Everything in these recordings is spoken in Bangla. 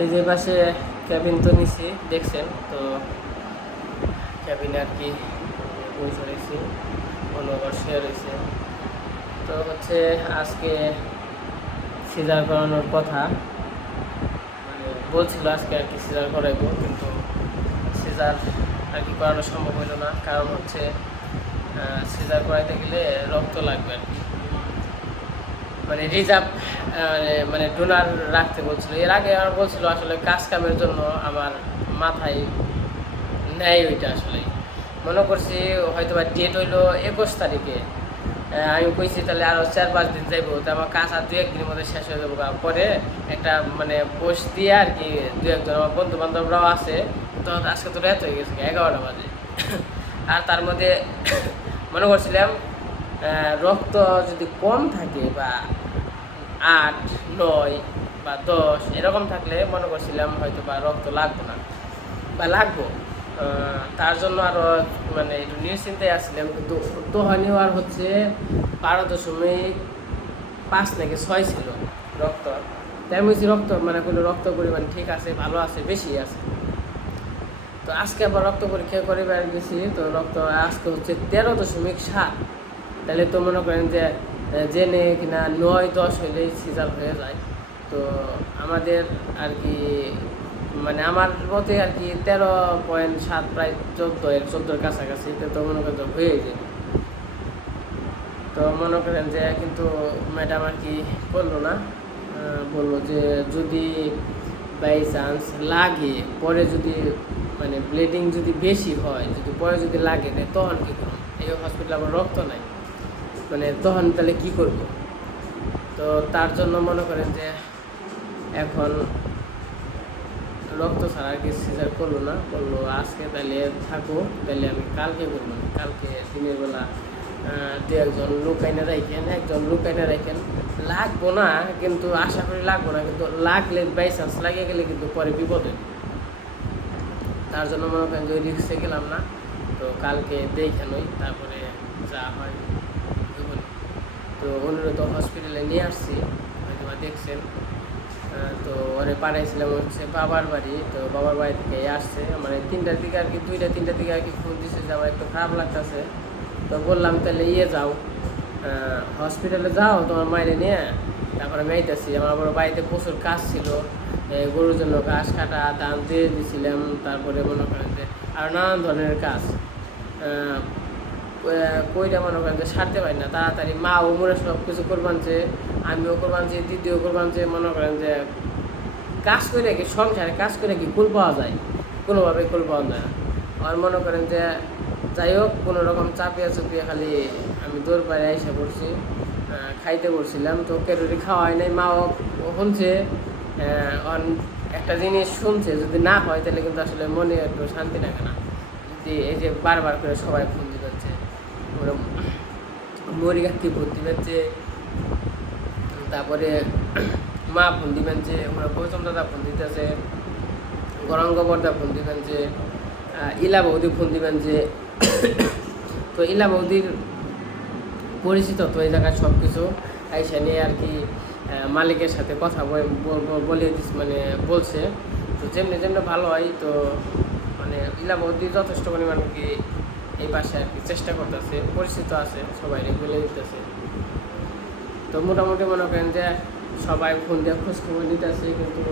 তো যে পাশে ক্যাবিন তো নিছি দেখছেন, তো ক্যাবিনে আর কি বসে রয়েছি, অন্য শেয়ার হয়েছে। তো হচ্ছে আজকে সিজার করানোর কথা, মানে বলছিল আজকে আর কি সিজার করাইবো, কিন্তু সিজার আর কি করানো সম্ভব হইল না। কারণ হচ্ছে সিজার করাইতে গেলে রক্ত লাগবে আর কি, মানে রিজার্ভ মানে ডোনার রাখতে বলছিল। এর আগে আমার বলছিল আসলে কাজ কামের জন্য আমার মাথায় নেয় ওইটা। আসলে মনে করছি হয়তো বা ডেট হইলো 21 তারিখে, আমি কইছি তাহলে আরও 4-5 দিন যাইবো, তো আমার কাজ আর 2-1 দিনের মধ্যে শেষ হয়ে যাবো। পরে একটা মানে পোস্ট দিয়ে আর কি 2-1 জন আমার বন্ধু বান্ধবরাও আছে, তো আজকে তো রাত হয়ে গেছে 11টা বাজে। আর তার মধ্যে মনে করছিলাম রক্ত যদি কম থাকে বা 8-9 বা 10 এরকম থাকলে মনে করছিলাম হয়তো বা রক্ত লাগবো না বা লাগবো। তার জন্য আরও মানে একটু নিশ্চিন্তায় আসছিলাম, কিন্তু তো হয়নি। আর হচ্ছে 12.5 নাকি 6 ছিল রক্ত। তাই আমি বলছি রক্ত মানে কোনো রক্ত পরিমাণ ঠিক আছে, ভালো আছে, বেশি আছে। তো আজকে আবার রক্ত পরীক্ষা করে বের গেছি, তো রক্ত আজকে হচ্ছে 13.7। তাহলে তো মনে করেন যে জেনে কিনা 9-10 হইলেই সিজার হয়ে যায়। তো আমাদের আর কি মানে আমার মতে আর কি 13.7 প্রায় 14-14 কাছাকাছি, তো মনে করেন হয়ে যায়। তো মনে করেন যে কিন্তু ম্যাডাম আর কি বললো না, বললো যে যদি বাই চান্স লাগে পরে, যদি মানে ব্লিডিং যদি বেশি হয়, যদি পরে যদি লাগে তখন কী করবো, এই হসপিটালে আবার রক্ত নাই, মানে তখন তাহলে কী করবো। তো তার জন্য মনে করেন যে এখন রক্ত ছাড়া আর কি সিজার করলো না, বললো আজকে তাহলে থাকো, তাহলে আমি কালকে করবো। কালকে দিনের বেলা 2-1 জন লোক আইনে রাখেন, 1 জন লোক আইনে রাখেন। লাগবো না, কিন্তু আশা করি লাগবো না, কিন্তু লাগলে বাই চান্স লাগিয়ে গেলে কিন্তু পরে বিপদে। তার জন্য মনে করেন যে ওই রিক্সে গেলাম না। তো কালকে দেখেন ওই তারপরে যা হয়। তো অনুরোধ হসপিটালে নিয়ে আসছি, হয়তো বা দেখছেন। তো ওরে পাঠাইছিলাম হচ্ছে বাবার বাড়ি, তো বাবার বাড়ি থেকে আসছে মানে 3টার দিকে আর কি, 2-3টার দিকে আর কি ফোন দিচ্ছে যে আমার একটু খারাপ লাগতেছে। তো বললাম তাহলে যাও হসপিটালে যাও তোমার মায়ের নিয়ে, তারপরে আমি আইতেছি। আমার আবার বাড়িতে প্রচুর কাজ ছিল, গরুর জন্য ঘাস কাটা, ধান দিয়ে দিয়েছিলাম, তারপরে মনে করেন যে আর নানান ধরনের কাজ কইটা মনে করেন যে সারতে পারি না তাড়াতাড়ি। মা উমরে সব কিছু করবান, যে আমিও করবান, যে দিদিও করবান, যে মনে করেন যে কাজ করে কি সংসারে কাজ করে কি কুল পাওয়া যায়, কোনোভাবে কুল পাওয়া যায় না। আর মনে করেন যে যাই হোক কোনো রকম চাপিয়া চুপিয়া খালি আমি দৌড় পাড়ে আইসা পড়ছি, খাইতে পড়ছিলাম। তো কেটুরি খাওয়া হয় নাই, মাও শুনছে। একটা জিনিস শুনছে, যদি না হয় তাহলে কিন্তু আসলে মনে একটু শান্তি লাগে না। যদি এই যে বারবার করে সবাই ফোন দিচ্ছে, মরিগাত্তি ফোন দিবেন, যে তারপরে মা ফোন দিবেন, যে আমরা গৌতম দাদা ফোন দিতেছে, গৌরাঙ্গ বর্দা ফোন দিবেন, যে ইলা বৌদি ফোন দিবেন, যে তো ইলা বৌদির পরিচিত তো এই জায়গায় সব কিছু আইসা নিয়ে আর কি মালিকের সাথে কথা বলে মানে বলছে। তো যেমনি যেমনি ভালো হয়, তো মানে ইলা বৌদি যথেষ্ট পরিমাণ কি এই পাশে আর কি চেষ্টা করতেছে, পরিচিত আছে, সবাই বলে দিতেছে। তো মোটামুটি মনে করেন যে সবাই ফোন দিয়ে খোঁজখবর নিতেছে, কিন্তু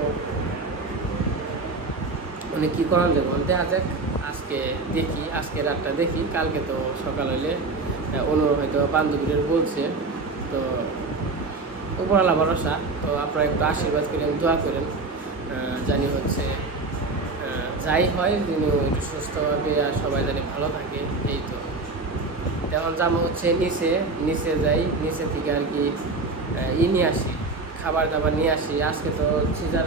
মানে কী করান যাবে দেখা যাক। আজকে দেখি, আজকে রাতটা দেখি, কালকে তো সকাল হইলে অন্য হয়তো বান্ধবীদের বলছে। তো উপরওয়ালা ভরসা, তো আপনারা একটু আশীর্বাদ করেন, দোয়া করেন, জানি হচ্ছে যাই হয় যিনি একটু সুস্থভাবে আর সবাই জানি ভালো থাকে। এই তো এখন যাবো হচ্ছে নিচে যাই, নিচে থেকে আর কি নিয়ে আসি, খাবার দাবার নিয়ে আসি। আজকে তো সিজার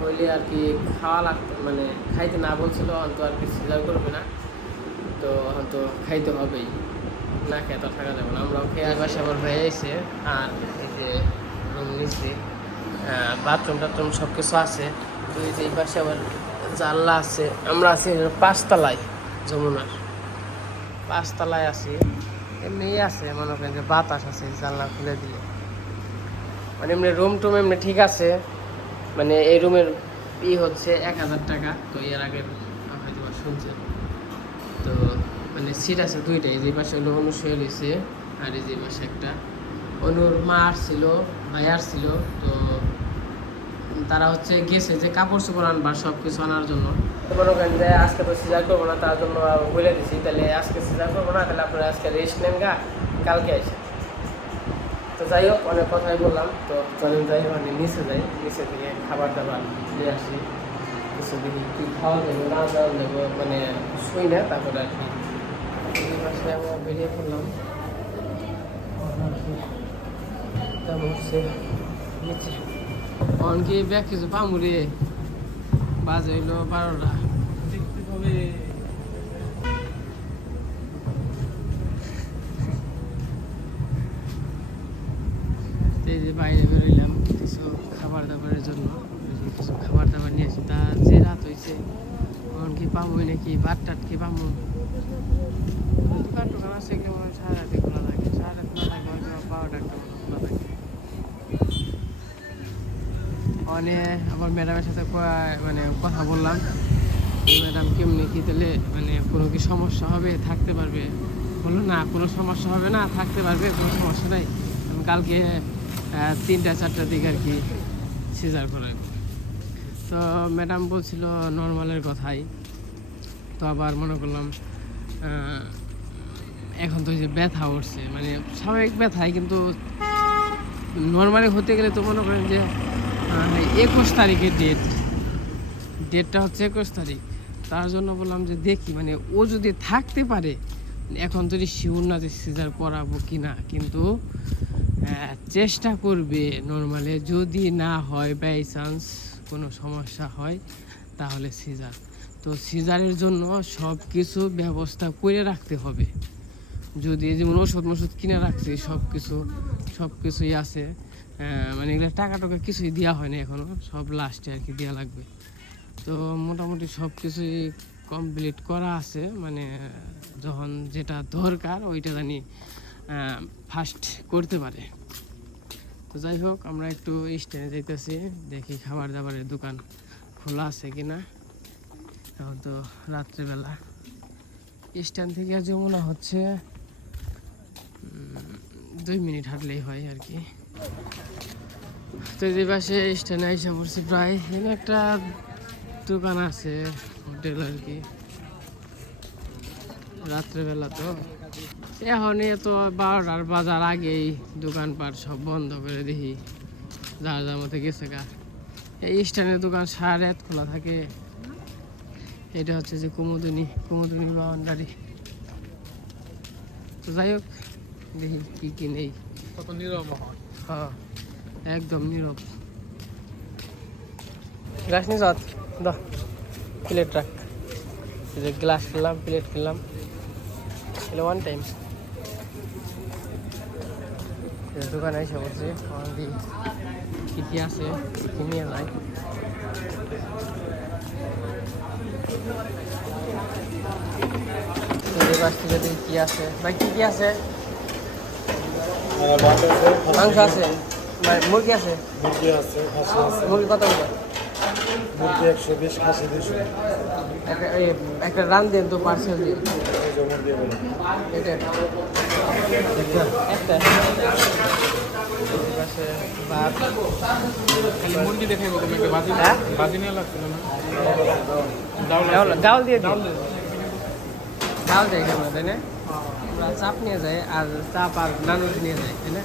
হইলে আর কি খাওয়া লাগতো, মানে খাইতে না বলছিল, অন্ত আর কি সিজার করবে না, তো হয়তো খাইতে হবেই, না খেয়ে তো থাকা যাবে না। আমরাও খেয়ে বাসে আবার হয়ে এসে, আর এই যে রুম নিচে বাথরুম টাথরুম সব কিছু আছে। তো এই যে এই পাশে আবার জানলা আছে। আমরা আছি 5 তলায়, যমুনার 5 তলায় আছি। এমনি আছে মনে করেন যে বাতাস আছে জানলা খুলে দিলে, মানে এমনি রুম টুম এমনি ঠিক আছে, মানে এই রুমের হচ্ছে 1000 টাকা। তো এর আগে হয়তো শুনছেন। তো মানে সিট আছে দুইটাই, যে পাশে হলো অনু শুয়ে রয়েছে আর এই যে পাশে একটা অনুর মা আসছিল, ভাই আসছিল। তো তারা হচ্ছে গেছে যে কাপড় চোপড় আনবার সব কিছু আনার জন্য। তো মনে করেন যে আজকে তো সিজার করবো না, তার জন্য বলে দিছি তাহলে আজকে সিজার করবো না, তাহলে আপনারা আজকে রেস্ট নেন গা, কালকে আসে। তো যাই হোক, অনেক কথাই বললাম। তো চলেন যাই হোক, নিচে যাই, নিচে থেকে খাবার দাবার দিয়ে আসি, কিছু দেখি কী খাওয়া যাবে না যাওয়া যাবো, মানে শুই না, তারপরে আর কি এই মাসে আমরা বেরিয়ে পড়লাম। তেমন হচ্ছে নিচে অনকে ব্যাগ কিছু পামুরে বাজে হইলো 12টা। এই যে বাইরে বেরোইলাম কিছু খাবার দাবারের জন্য, কিছু খাবার দাবার নিয়ে আসি। তা যে রাত হয়েছে এমনকি পামুই নাকি ভাত টাট কি পামু, দোকান টোকান আছে এগুলো মনে হয় সারা রাতে খোলা থাকে, সারা রাত খোলা থাকে, হয়তো 12টা একটা মতো খোলা থাকে। অনেক আমার ম্যাডামের সাথে মানে কথা বললাম, ম্যাডাম কেমনি কি তাহলে মানে কোনো কি সমস্যা হবে, থাকতে পারবে? বললো না কোনো সমস্যা হবে না, থাকতে পারবে, কোনো সমস্যা নাই। আমি কালকে 3টা-4টার দিকে আর কি সিজার করাই। তো ম্যাডাম বলছিল নর্মালের কথাই। তো আবার মনে করলাম এখন তো যে ব্যথা উঠছে, মানে স্বাভাবিক ব্যথাই, কিন্তু নর্মালি হতে গেলে তো মনে করেন যে 21 তারিখের ডেটটা হচ্ছে 21 তারিখ। তার জন্য বললাম যে দেখি, মানে ও যদি থাকতে পারে, এখন যদি শিওর না যে সিজার করাবো কি না, কিন্তু চেষ্টা করবে নর্মালে, যদি না হয় বাই চান্স কোনো সমস্যা হয় তাহলে সিজার। তো সিজারের জন্য সব কিছু ব্যবস্থা করে রাখতে হবে। যদি যেমন ওষুধ কিনে রাখছি, সব কিছুই আছে, মানে এগুলো টাকা কিছুই দেওয়া হয় না এখনও, সব লাস্টে আর কি দেওয়া লাগবে। তো মোটামুটি সব কিছুই কমপ্লিট করা আছে, মানে যখন যেটা দরকার ওইটা জানি ফার্স্ট করতে পারে। তো যাই হোক, আমরা একটু স্ট্যান্ডে যাইতেছি, দেখি খাবার দাবারের দোকান খোলা আছে কিনা। এখন তো রাত্রেবেলা, স্ট্যান্ড থেকে যমুনা হচ্ছে 2 মিনিট হাঁটলেই হয় আর কি। তো এই পাশে স্ট্যান্ডে এসে পড়ছি প্রায়। এখানে একটা দোকান আছে, হোটেল আর কি, রাত্রেবেলা তো এখন তো 12টার বাজার আগেই দোকানপাট সব বন্ধ করে দেখি, যার মতো গেছে গা। এই স্ট্যান্ডের দোকান 7:30 খোলা থাকে। এটা হচ্ছে যে কুমুদিনী বাউন্ডারি। তো যাই হোক, দেখি কি নেই। হ্যাঁ, একদম নীরব। গ্লাস নিয়ে যাত দাও, প্লেট রাখ। যে গ্লাস খেলাম, প্লেট খেলাম, এলো ওয়ান টাইম। দোকানে এসে বলছে কি আছে, কি নিয়ে যায়। যদি কি আছে ভাই, কি আছে? মাংস আছে, মুরগি আছে, মুরগি কত করে? মুরগি 120, খাসি 200। একটা রান দেন তো, পার্সেল দিয়ে। এটা একটা ভাত, মুরগি দেখে বাজি নিয়ে লাগছিল না, ডাল দিয়ে ডাল দেয় কেমন, তাই না? আমরা চাপ নিয়ে যাই, আর চাপ আর নানুজ নিয়ে যাই, তাই না?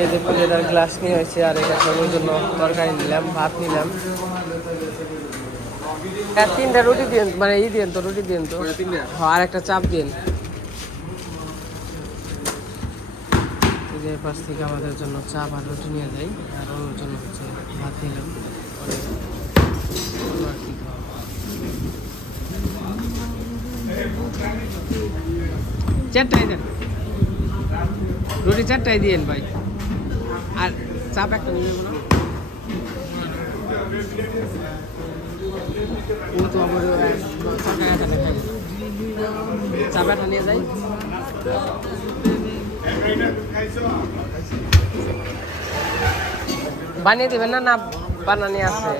এই যে প্লেটার গ্লাস নিয়ে হয়েছে, আর এটা সবার জন্য তরকারি নিলাম, ভাত নিলাম, আর 3টা রুটি দিন, মানে দিন তো, রুটি দিন তো, আর একটা চাপ দিন। যে পাশ থেকে আমাদের জন্য চাপ আর রুটি নিয়ে যাই, আর ওর জন্য হচ্ছে ভাত নিলাম। আর কি চারটাই দেন, রুটি 4টাই দিয়েন ভাই, আর চাপ একটা নিয়ে যাবো না। ও তো আবার খাই, চাপ একটা নিয়ে যাই। বানিয়ে দিবেন না? না বানানি আছে?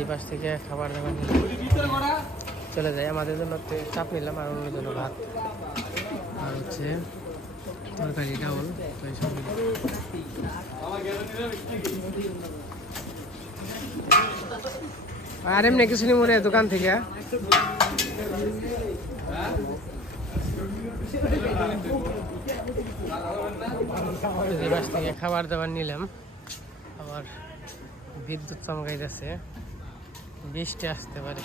এই পাশ থেকে খাবার দাবার নিয়ে চলে যায়। আমাদের জন্য চাপ নিলাম আর অন্যের জন্য ভাত আর হচ্ছে তরকারি ডাউল। তো এইসব আর এমনি কিছু নি মনে দোকান থেকে বাস থেকে খাবার দাবার নিলাম। আবার বিদ্যুৎ চমকাইতেছে, বৃষ্টি আসতে পারে।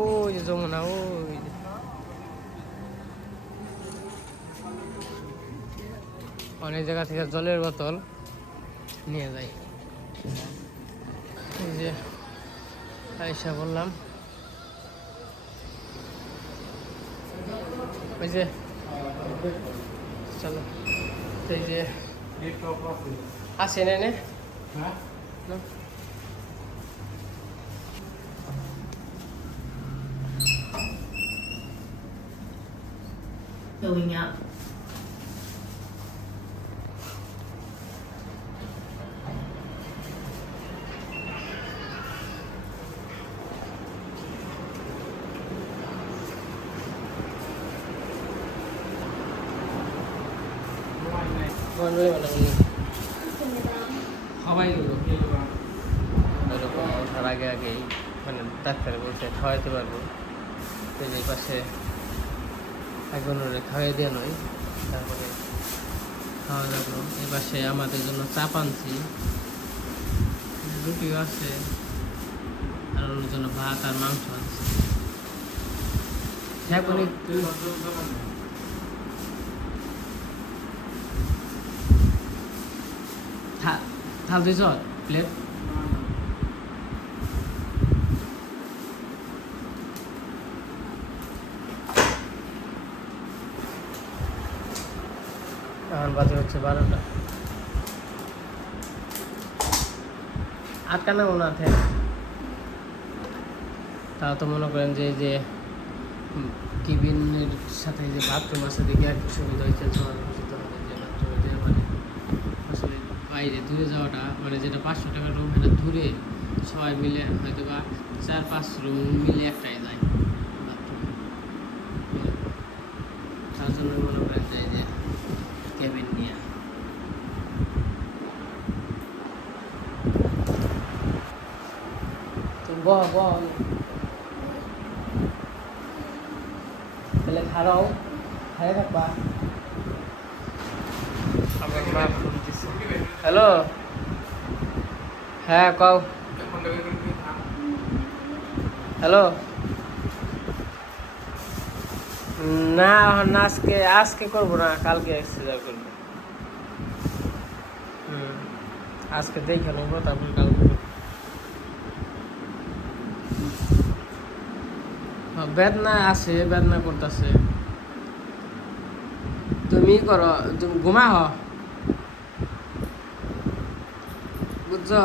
ওই যে যমুনা, ওই যে অনেক জায়গা থেকে জলের বোতল নিয়ে যাই। এই যে আয়সা বললাম, ওই যে চলো এই যে আসে না নে Going up. খাওয়াই দিল এরকম ওঠার আগে আগেই, মানে ডাক্তার বলছে খাওয়াইতে পারবো। তো এই পাশে একজন খাওয়াই দিয়ে নয়, তারপরে খাওয়া লাগলো। এই পাশে আমাদের জন্য চাপ আনছি, রুটিও আছে, আর ওর জন্য ভাত আর মাংস আনছি। হ্যাঁ বলি থাল দিছ প্লেট। এখন বাজে হচ্ছে 12টা। আটকা না মনে আছে, তাও তো মনে করেন যে যে কেবিনের সাথে যে বাথরুম আছে দেখে আর কি সুবিধা হয়েছে। সবার বুঝতে হবে যে বাথরুমে যে মানে আসলে বাইরে দূরে যাওয়াটা, মানে যেটা 500 টাকার রুম এটা দূরে সবাই মিলে হয়তো বা 4-5 রুম মিলে একটাই যায় বাথরুমে। তার জন্য মনে করেন যে কেবিন নিয়ে তাহলে খারাও খাই থাকবা। আমার মা ফোন দিচ্ছে। হ্যালো, হ্যাঁ কও। হ্যালো, না আজকে আজকে করবো না, কালকে এক্সারসাইজ করবো। আজকে দেখে নেবো, তারপর কালকে বেদনা আছে, বেদনা করতেছে। তুমি করো, তুমি ঘুমাহ, বুঝছো?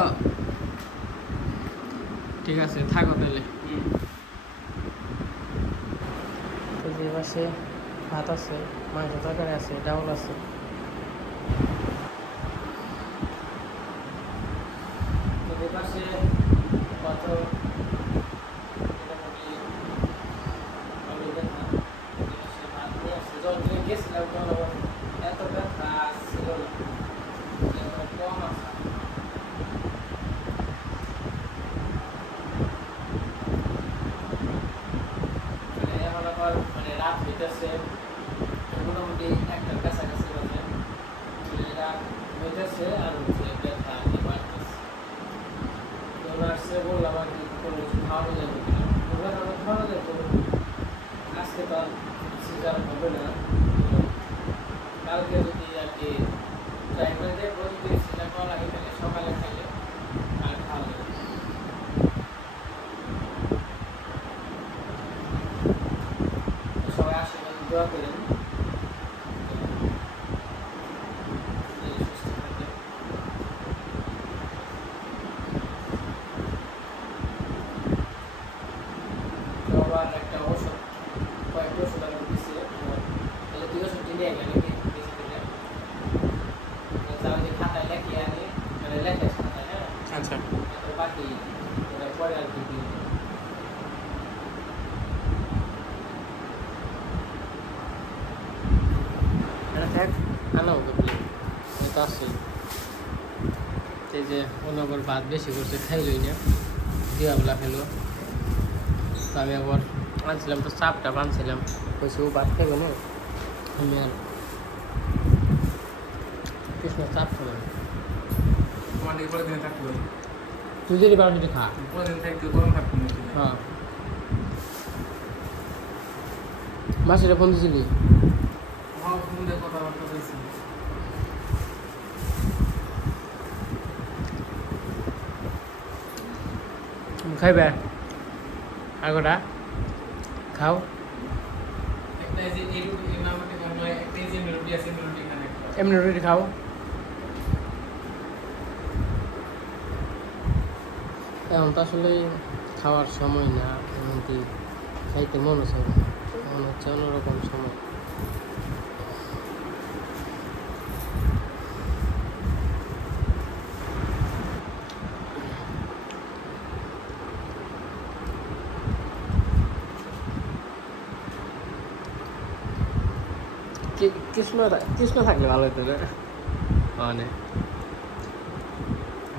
ঠিক আছে, থাকো তাহলে। যে পাশে ভাত আছে, মাংস তরকারি আছে, ডাউল আছে। পাশে কত এত ব্যথা ছিল না, কম আছে। এখন আবার মানে রাত হইতেছে মোটামুটি 1টার কাছাকাছি বাজে। রাত হইতেছে আর হচ্ছে ব্যথা বাড়তেছে। তো নার্সে বললাম আর কি কোনো কিছু খাওয়ানো যাবে কিনা, খাওয়ানো যাবে। আজকে তো সিজার হবে না, কালকে যদি আর কি ট্রাই করে দেখবো, যদি সিজার করা লাগে তাহলে সকালে খাইলে আর খাওয়া যাবে। সবাই আশীর্বাদ দোয়া করেন সুস্থ থাকে। তো আবার একটা অবসর 200 টাকা দিচ্ছে তাহলে 260 নিয়ে গেলে কি বেশি দিলে তাহলে খাতায় লেখে আনি মানে লেখে খাতায় হ্যাঁ আচ্ছা তারপর বাকি ওটা পরে আর কি দিই এটা থাক আনা ওকে প্লেট এটা আছে এই যে অনবর ভাত বেশি করছে খাইলই না দিয়াগুলা খেলো তো আমি আবার আনছিলাম তো চাপটা বানছিলাম কইছে ও ভাত খাইব না আমি আর কৃষ্ণ চাপ খাবো তোমার দিকে পরের দিনে থাকতে হবে তুই যদি পারো যদি খা পরের দিন থাকতে গরম থাকতে হবে হ্যাঁ মাসিরে ফোন দিছিলি হ্যাঁ ফোন দিয়ে কথাবার্তা বলছি খাইবে আগোটা খাও একটা এই যে এই রুটি এই নামটা কেমন হয় একটা এই যে রুটি আছে রুটি খানে এমনি রুটি খাও এখন তো আসলে খাওয়ার সময় না এমনকি খাইতে মন হচ্ছে না মনে হচ্ছে অন্যরকম সময় কৃষ্ণ কৃষ্ণ থাকলে ভালো হতো না অনেক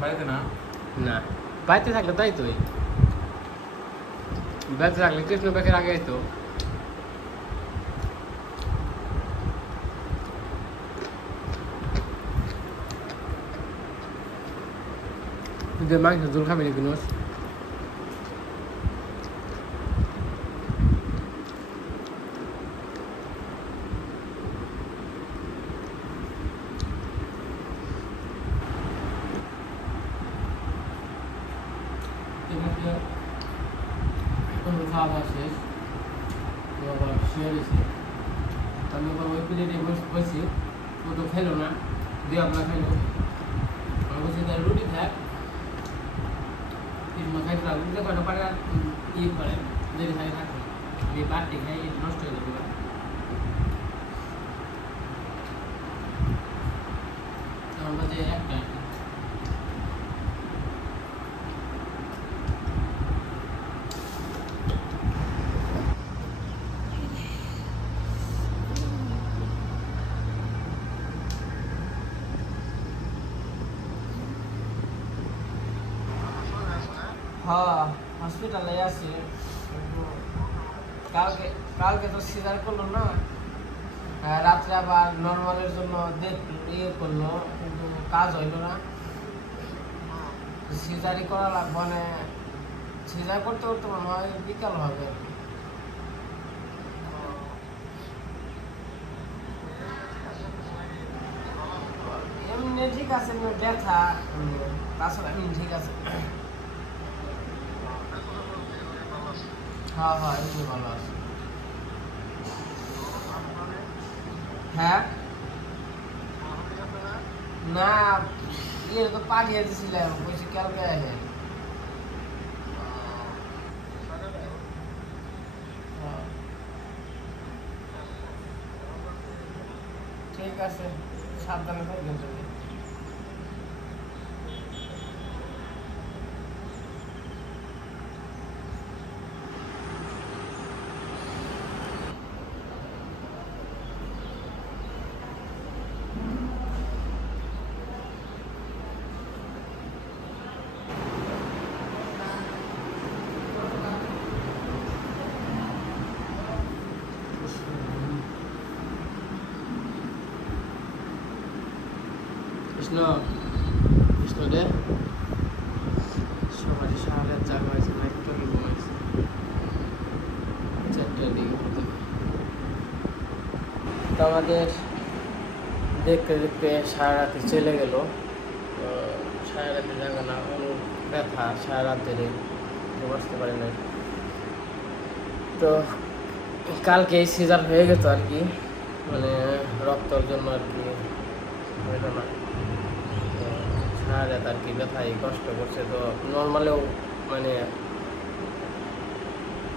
বাড়িতে না না বাড়িতে থাকলে তাই তোই বাড়িতে থাকলে কৃষ্ণ ব্যাগের আগে তো তুই মাংস ঝোল খাবি নাকি নোস খাওয়া দাওয়া শেষ তো আবার শুয়ে রয়েছে আমি আবার ওই প্লেটে বসি ও তো খেলো না দিয়ে আপনার খেলো আমি বলছি তার রুটি থাক খাইতে পারবো রুটি কয়টা পারে আর করে যদি খাই থাকবে আমি বাড়তি খাই নষ্ট হয়ে যাবে আমার কাছে একটা হ্যাঁ হসপিটালে আছি কালকে কালকে তো সিজার করলো না রাত্রে আবার নর্মালের জন্য ইয়ে করলো কিন্তু কাজ হইলো না সিজারই করা লাগবে মানে সিজার করতে করতে মনে হয় বিকাল হবে এমনি ঠিক আছে এমনি ব্যথা তাছাড়া এমনি ঠিক আছে হ্যাঁ হ্যাঁ এমনি ভালো আছে হ্যাঁ না ইয়ে তো পাঠিয়ে দিয়েছিলাম বলছি কালকে আগে ঠিক আছে সাবধানে থাকবেন তুমি কৃষ্ণ কৃষ্ণ রে সবাই সারারাত জাগা হয়েছে না একটু আগে ঘুমাইছে 4টার দিকে হতে তো আমাদের দেখতে দেখতে সারা রাতে চলে গেল সারা রাতে জাগা না অনেক ব্যথা সারা রাত ধরে বসতে পারি না তো কালকে সিজার হয়ে গেছে আর কি মানে রক্তর জন্য আর কি হইল না সারা রাত আর কি ব্যথায় কষ্ট করছে তো নর্মালেও মানে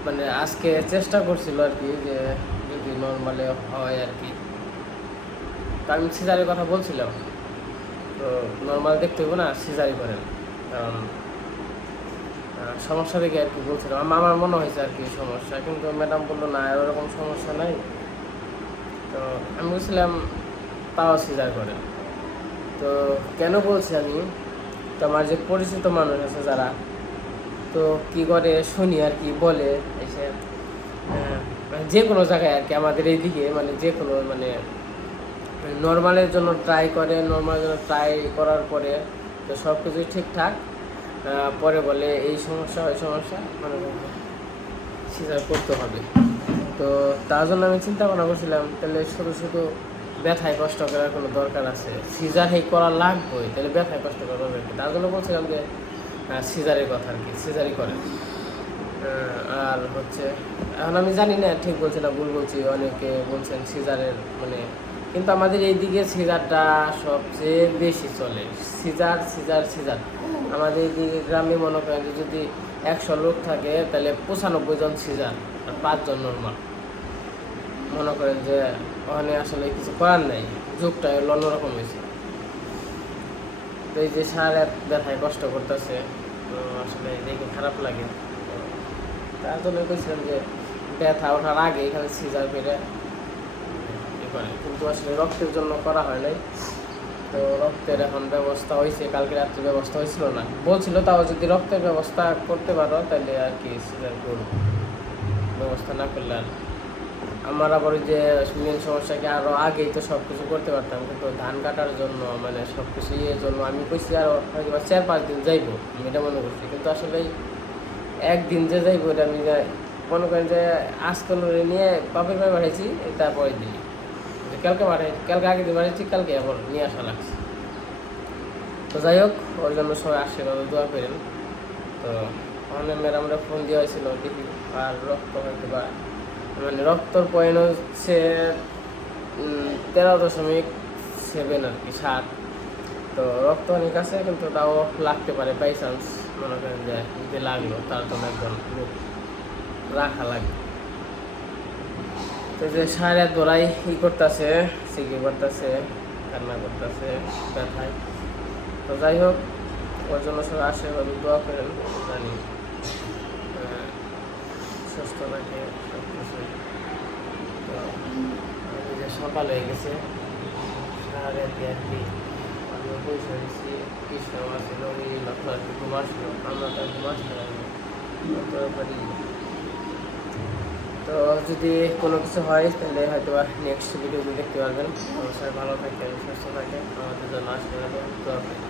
মানে আজকে চেষ্টা করছিল আর কি যে যদি নর্মালে হয় আর কি। তো আমি সিজারের কথা বলছিলাম, তো নর্মাল দেখতে হবে না, সিজারই করেন, কারণ সমস্যা দেখে আর কি বলছিলাম। আমার মনে হয়েছে আর কি সমস্যা, কিন্তু ম্যাডাম বললো না ওরকম সমস্যা নাই। তো আমি বলছিলাম তাও সিজার করেন। তো কেন বলছি আমি, তো আমার যে পরিচিত মানুষ আছে যারা, তো কি করে শুনি আর কি, বলে এসে মানে যে কোনো জায়গায় আর কি আমাদের এইদিকে, মানে যে কোনো মানে নর্মালের জন্য ট্রাই করে, নর্মালের জন্য ট্রাই করার পরে তো সব কিছুই ঠিকঠাক, পরে বলে এই সমস্যা ওই সমস্যা, মানে সিজার করতে হবে। তো তার জন্য আমি চিন্তা ভাবনা করছিলাম, তাহলে শুধু শুধু ব্যথায় কষ্ট করার কোনো দরকার আছে? সিজার করা লাগবে, তাহলে ব্যথায় কষ্ট করার দরকার কি? তার জন্য বলছিলাম যে সিজারের কথা আর কি, সিজারই করে। আর হচ্ছে এখন আমি জানি না ঠিক বলছি না ভুল বলছি, অনেকে বলছেন সিজারের মানে, কিন্তু আমাদের এইদিকে সিজারটা সবচেয়ে বেশি চলে। সিজার সিজার সিজার আমাদের এইদিকে গ্রামে মনে করেন যে যদি 100 লোক থাকে তাহলে 95 জন সিজার আর 5 জন নর্মাল। মনে করেন যে ওখানে আসলে কিছু করার নাই, যুগটা হলো অন্যরকম হয়েছে। তো এই যে সারা রাত ব্যথায় কষ্ট করতেছে, তো আসলে দেখে খারাপ লাগে। তার জন্য বলছিলাম যে ব্যথা ওঠার আগে এখানে সিজার করে করে, কিন্তু আসলে রক্তের জন্য করা হয় নাই। তো রক্তের এখন ব্যবস্থা হয়েছে, কালকে রাত্রে ব্যবস্থা হয়েছিল না, বলছিল তাও যদি রক্তের ব্যবস্থা করতে পারো তাহলে আর কি সিজার করবো, ব্যবস্থা না করলে আর। আমার আবার ওই যে মেন সমস্যাকে আরও আগেই তো সব কিছু করতে পারতাম, কিন্তু ধান কাটার জন্য মানে সব কিছু ইয়ের জন্য আমি কইছি আর হয়তো 4-5 দিন যাইবো, আমি এটা মনে করছি। কিন্তু আসলে একদিন যে যাইবো এটা আমি মনে করেন যে আজকাল নিয়ে বাপের বাড়ি পাঠাইছি, তারপরে দিই কালকে পাঠাই, কালকে আগে দিন পাঠাইছি, কালকে আবার নিয়ে আসা লাগছে। তো যাই হোক, ওর জন্য সবাই আশীর্বাদ দোয়া করেন। তো অনেক ম্যাডামরা ফোন দেওয়া হয়েছিল, দেখি আর রক্ত হয়তো বা মানে রক্তর পয়েন্ট হচ্ছে 13.7 আর কি 7। তো রক্ত অনেক আছে, কিন্তু তাও লাগতে পারে বাই চান্স, মনে করেন যে যদি লাগলো তার জন্য একজন লোক রাখা লাগবে। তো যে সারা দৌড়াই করতেছে, সিকি করতেছে, কান্না করতেছে ব্যথায়। তো যাই হোক, ওর জন্য সবাই আশীর্বাদ দোয়া করেন, জানি সুস্থ থাকে সব কিছু। তো যে সকাল হয়ে গেছে, সারা রাত আর কি আমি পয়সা দিচ্ছি, কৃষ্ণ আসছিল ওই লক্ষ আর কি ঘুমাচ্ছিল, আমরা তো ঘুমাচ্ছিলাম পারি। তো যদি কোনো কিছু হয় তাহলে হয়তো নেক্সট ভিডিওতে দেখতে পারবেন। সবাই ভালো থাকে, সুস্থ থাকে, আমাদের জন্য আশীর্বাদ দোয়া করেন।